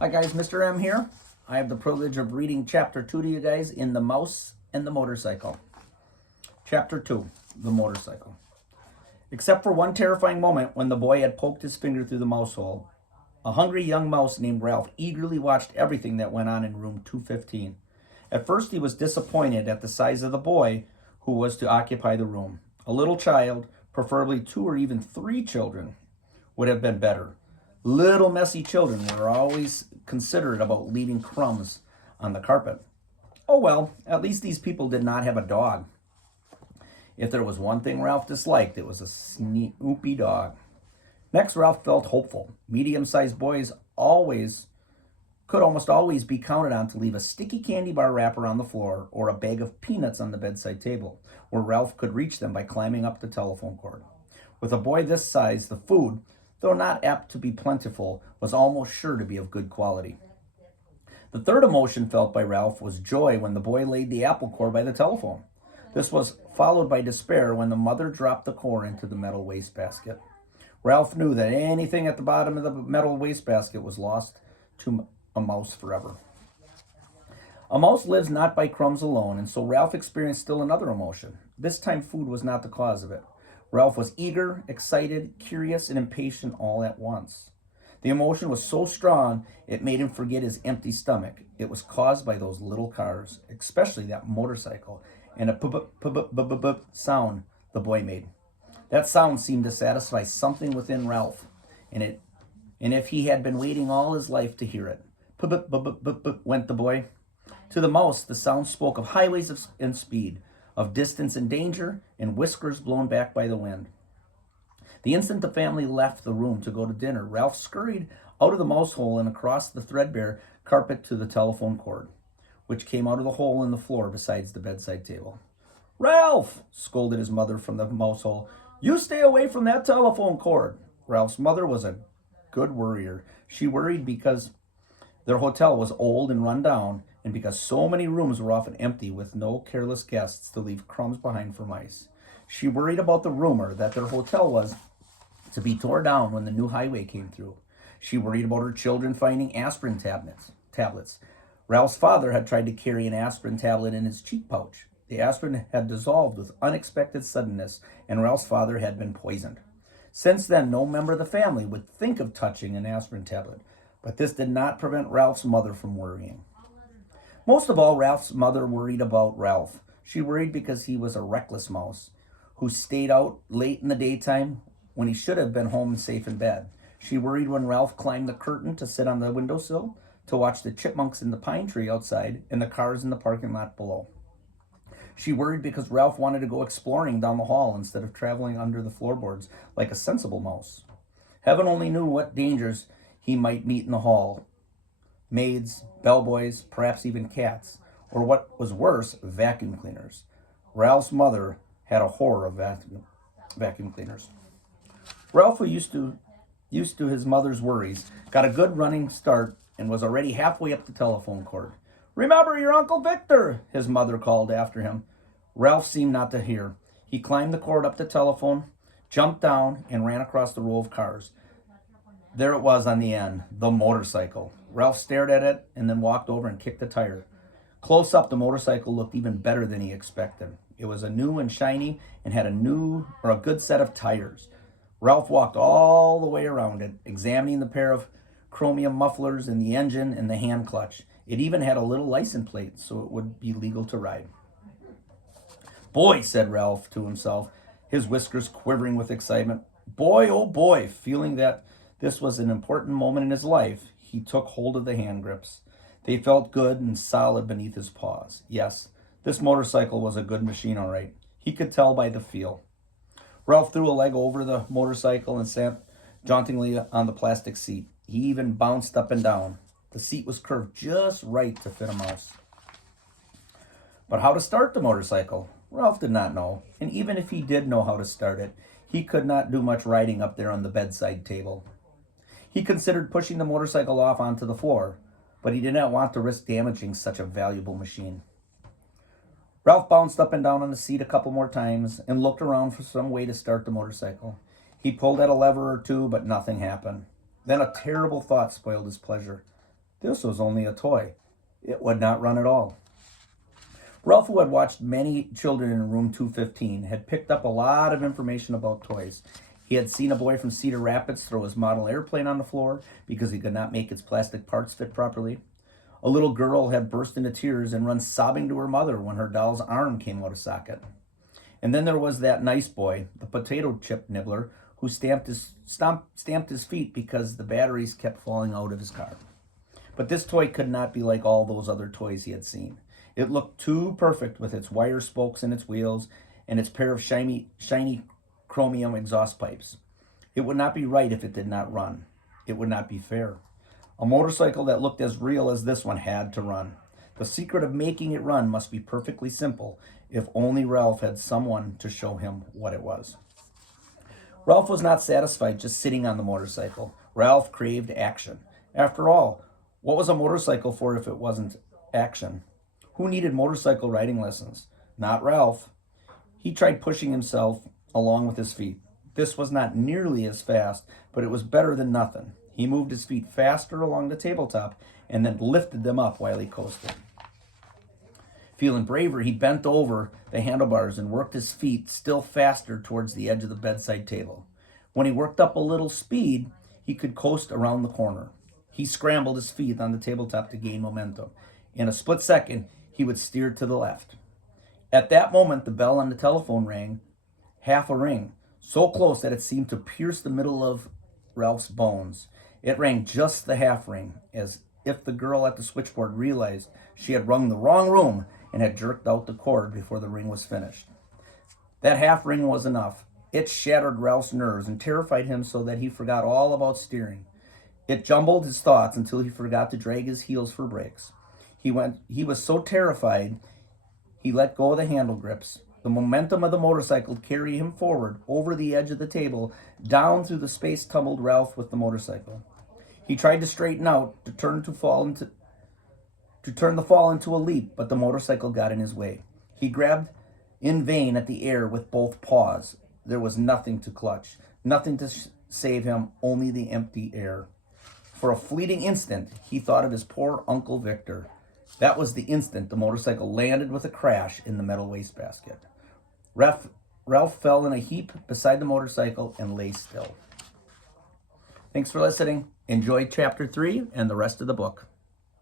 Hi guys, Mr. M here. I have the privilege of reading chapter 2 to you guys in The Mouse and the Motorcycle. Chapter 2, The Motorcycle. Except for one terrifying moment when the boy had poked his finger through the mouse hole, a hungry young mouse named Ralph eagerly watched everything that went on in room 215. At first he was disappointed at the size of the boy who was to occupy the room. A little child, preferably 2 or even 3 children, would have been better. Little messy children were always considerate about leaving crumbs on the carpet. Oh well, at least these people did not have a dog. If there was one thing Ralph disliked, it was a snoopy dog. Next, Ralph felt hopeful. Medium-sized boys could almost always be counted on to leave a sticky candy bar wrapper on the floor or a bag of peanuts on the bedside table, where Ralph could reach them by climbing up the telephone cord. With a boy this size, the food, though not apt to be plentiful, was almost sure to be of good quality. The third emotion felt by Ralph was joy when the boy laid the apple core by the telephone. This was followed by despair when the mother dropped the core into the metal wastebasket. Ralph knew that anything at the bottom of the metal wastebasket was lost to a mouse forever. A mouse lives not by crumbs alone, and so Ralph experienced still another emotion. This time food was not the cause of it. Ralph was eager, excited, curious, and impatient all at once. The emotion was so strong it made him forget his empty stomach. It was caused by those little cars, especially that motorcycle, and a p-p-p-p-p-p sound the boy made. That sound seemed to satisfy something within Ralph, and if he had been waiting all his life to hear it. P-p-p-p-p-p went the boy. To the mouse, the sound spoke of highways and speed, of distance and danger, and whiskers blown back by the wind. The instant the family left the room to go to dinner, Ralph scurried out of the mouse hole and across the threadbare carpet to the telephone cord, which came out of the hole in the floor beside the bedside table. "Ralph!" scolded his mother from the mouse hole. "You stay away from that telephone cord." Ralph's mother was a good worrier. She worried because their hotel was old and run down, and because so many rooms were often empty with no careless guests to leave crumbs behind for mice. She worried about the rumor that their hotel was to be torn down when the new highway came through. She worried about her children finding aspirin tablets. Ralph's father had tried to carry an aspirin tablet in his cheek pouch. The aspirin had dissolved with unexpected suddenness, and Ralph's father had been poisoned. Since then, no member of the family would think of touching an aspirin tablet, but this did not prevent Ralph's mother from worrying. Most of all, Ralph's mother worried about Ralph. She worried because he was a reckless mouse who stayed out late in the daytime when he should have been home safe in bed. She worried when Ralph climbed the curtain to sit on the windowsill to watch the chipmunks in the pine tree outside and the cars in the parking lot below. She worried because Ralph wanted to go exploring down the hall instead of traveling under the floorboards like a sensible mouse. Heaven only knew what dangers he might meet in the hall. Maids, bellboys, perhaps even cats, or what was worse, vacuum cleaners. Ralph's mother had a horror of vacuum cleaners. Ralph, who used to his mother's worries, got a good running start and was already halfway up the telephone cord. "Remember your Uncle Victor," his mother called after him. Ralph seemed not to hear. He climbed the cord up the telephone, jumped down, and ran across the row of cars. There it was on the end, the motorcycle. Ralph stared at it and then walked over and kicked the tire. Close up, the motorcycle looked even better than he expected. It was a new and shiny and had a good set of tires. Ralph walked all the way around it, examining the pair of chromium mufflers in the engine and the hand clutch. It even had a little license plate, so it would be legal to ride. "Boy," said Ralph to himself, his whiskers quivering with excitement. "Boy, oh boy," feeling that this was an important moment in his life, he took hold of the hand grips. They felt good and solid beneath his paws. Yes, this motorcycle was a good machine, all right. He could tell by the feel. Ralph threw a leg over the motorcycle and sat jauntily on the plastic seat. He even bounced up and down. The seat was curved just right to fit a mouse. But how to start the motorcycle? Ralph did not know, and even if he did know how to start it, he could not do much riding up there on the bedside table. He considered pushing the motorcycle off onto the floor, but he did not want to risk damaging such a valuable machine. Ralph bounced up and down on the seat a couple more times and looked around for some way to start the motorcycle. He pulled at a lever or two, but nothing happened. Then a terrible thought spoiled his pleasure. This was only a toy. It would not run at all. Ralph, who had watched many children in room 215, had picked up a lot of information about toys. He had seen a boy from Cedar Rapids throw his model airplane on the floor because he could not make its plastic parts fit properly. A little girl had burst into tears and run sobbing to her mother when her doll's arm came out of socket. And then there was that nice boy, the potato chip nibbler, who stamped his feet because the batteries kept falling out of his car. But this toy could not be like all those other toys he had seen. It looked too perfect with its wire spokes in its wheels and its pair of shiny chromium exhaust pipes. It would not be right if it did not run. It would not be fair. A motorcycle that looked as real as this one had to run. The secret of making it run must be perfectly simple, if only Ralph had someone to show him what it was. Ralph was not satisfied just sitting on the motorcycle. Ralph craved action. After all, what was a motorcycle for if it wasn't action? Who needed motorcycle riding lessons? Not Ralph. He tried pushing himself along with his feet. This was not nearly as fast, but it was better than nothing. He moved his feet faster along the tabletop and then lifted them up while he coasted. Feeling braver, he bent over the handlebars and worked his feet still faster towards the edge of the bedside table. When he worked up a little speed, he could coast around the corner. He scrambled his feet on the tabletop to gain momentum. In a split second, he would steer to the left. At that moment, the bell on the telephone rang, half a ring, so close that it seemed to pierce the middle of Ralph's bones. It rang just the half ring, as if the girl at the switchboard realized she had rung the wrong room and had jerked out the cord before the ring was finished. That half ring was enough. It shattered Ralph's nerves and terrified him so that he forgot all about steering. It jumbled his thoughts until he forgot to drag his heels for brakes. He was so terrified, he let go of the handle grips. The momentum of the motorcycle carried him forward, over the edge of the table, down through the space tumbled Ralph with the motorcycle. He tried to straighten out, to turn the fall into a leap, but the motorcycle got in his way. He grabbed in vain at the air with both paws. There was nothing to clutch, nothing to save him, only the empty air. For a fleeting instant, he thought of his poor Uncle Victor. That was the instant the motorcycle landed with a crash in the metal wastebasket. Ralph fell in a heap beside the motorcycle and lay still. Thanks for listening. Enjoy chapter 3 and the rest of the book.